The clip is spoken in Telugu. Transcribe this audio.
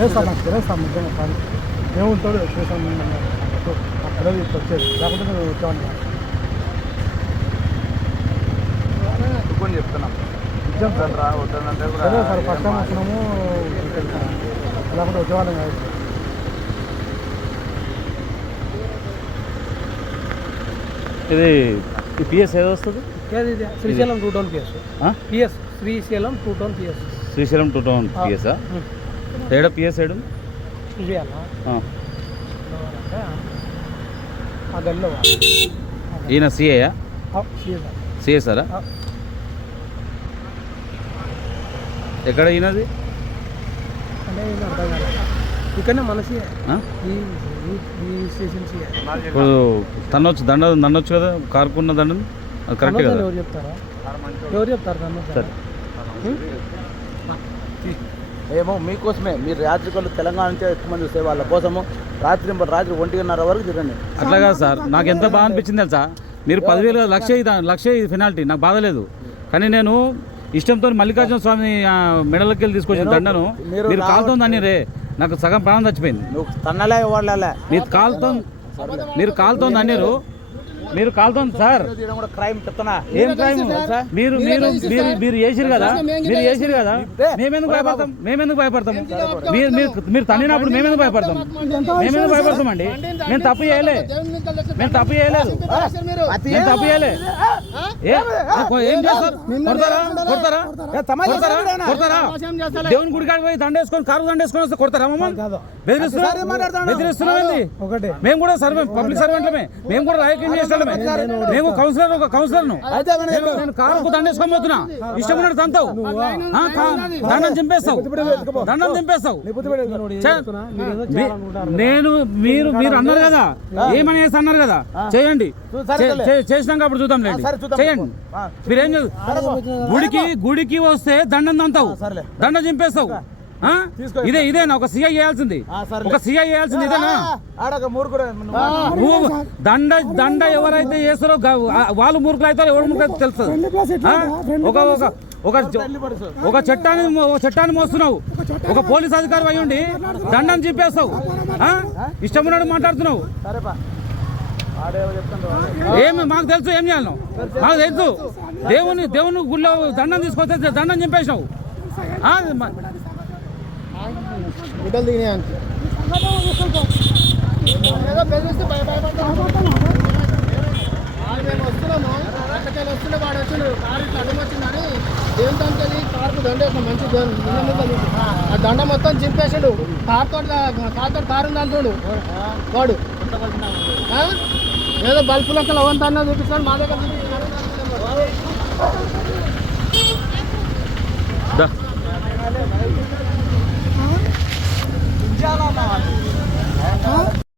చేస్తాం మేము ఉంటాడు చేస్తాం అక్కడ వచ్చేది లేకపోతే మేము వచ్చామని చెప్తున్నాం రా వద్దంటే సార్ ఫస్ట్ టైం వచ్చినాము లేకపోతే వచ్చేవాళ్ళం కాదు. ఇది పిఎస్ ఏదో వస్తుంది Srisailam 2 town PS Srisailam 2 town PS Srisailam 2 town పిఎస్ఆ ఏడా పిఎస్ ఏడు ఈయన సిఏయా సిఏ సారా ఎక్కడ ఈయనది ఇక్కడనే మన సిఏ ఇప్పుడు తనొచ్చు దండొచ్చు కదా కారుకున్న దండను అది కరెక్ట్ కదా ఎవరు చెప్తారు సరే ఏమో మీకోసమే మీరు రాత్రికలు తెలంగాణ నుంచి ఎక్కువ మంది వస్తే వాళ్ళ కోసము రాత్రి 1:30 వరకు తిరండి. అట్లా కాదు సార్, నాకు ఎంత బాగా అనిపించింది తెలుసా, మీరు 10,000 లక్ష ఫెనాల్టీ నాకు బాధ లేదు, కానీ నేను ఇష్టంతో మల్లికార్జున స్వామి మెడలకి వెళ్ళి తీసుకొచ్చిన దండను మీరు కాలుతో రే నాకు సగం ప్రాణం చచ్చిపోయింది. మీరు కాలుతో అన్నారు మీరు కాలుతోంది సార్ ఏం క్రైమ్ మీరు చేసిరు కదా మేమెందుకు భయపడతాం మీరు తన్నినప్పుడు మేమెందుకు భయపడతాం అండి. మేము తప్పు చేయలేదు ఏం చేస్తారు కొడతారా దేవుని గుడి కాడికి పోయి దండేసుకొని కారు దండేసుకొని వస్తే కొడతారా మమ్మల్ని బెదిరిస్తున్నామండి. మేము కూడా పబ్లిక్ సర్వెంట్లమే, మేము కూడా రాజకీయం చేస్తాం, మేము కౌన్సిలర్ను నేను కారుకు దండేసుకొని పోతున్నా, ఇష్టం ఉన్నట్టు తంతావు, దండం చింపేస్తావు. నేను మీరు అన్నారు కదా ఏమనేసి అన్నారు కదా, చేయండి చేసినాక అప్పుడు చూద్దాం లేండి, చేయండి. మీరేం గుడికి వస్తే దండం తంతావు, దండం చింపేస్తావు. ఇదేనా ఒక సిఐ చేయాల్సింది ఇదేనా? దండ ఎవరైతే చేస్తారో వాళ్ళు మూర్ఖులు అవుతారో ఎవరు మూర్ఖులు అయితే తెలుస్తుంది. ఒక చట్టాన్ని మోస్తున్నావు, ఒక పోలీస్ అధికారి అయ్యుండి దండం చింపేస్తావు, ఇష్టం ఉన్నట్టు మాట్లాడుతున్నావు. ఏమి మాకు తెలుసు ఏం చేయాలి, మాకు తెలుసు. దేవుని గుళ్ళో దండం తీసుకొస్తే దండం చింపేసినావు. బిడ్డలు దిగినాయి మేము వస్తున్నాము, అక్కడికి వస్తుండే వాడు వచ్చిండు, కారు ఇట్లా అడ్డం వచ్చిందని దేవుని వెళ్ళి కారుకు దండ వేసాం. మంచి ఆ దండ మొత్తం చింపేసాడు. కారుతో కారు ఉంది అంటుడు వాడు. ఏదో బల్బు లెక్కలు అవంతా చూపిస్తాడు, మా దగ్గర చూపిస్తాడు.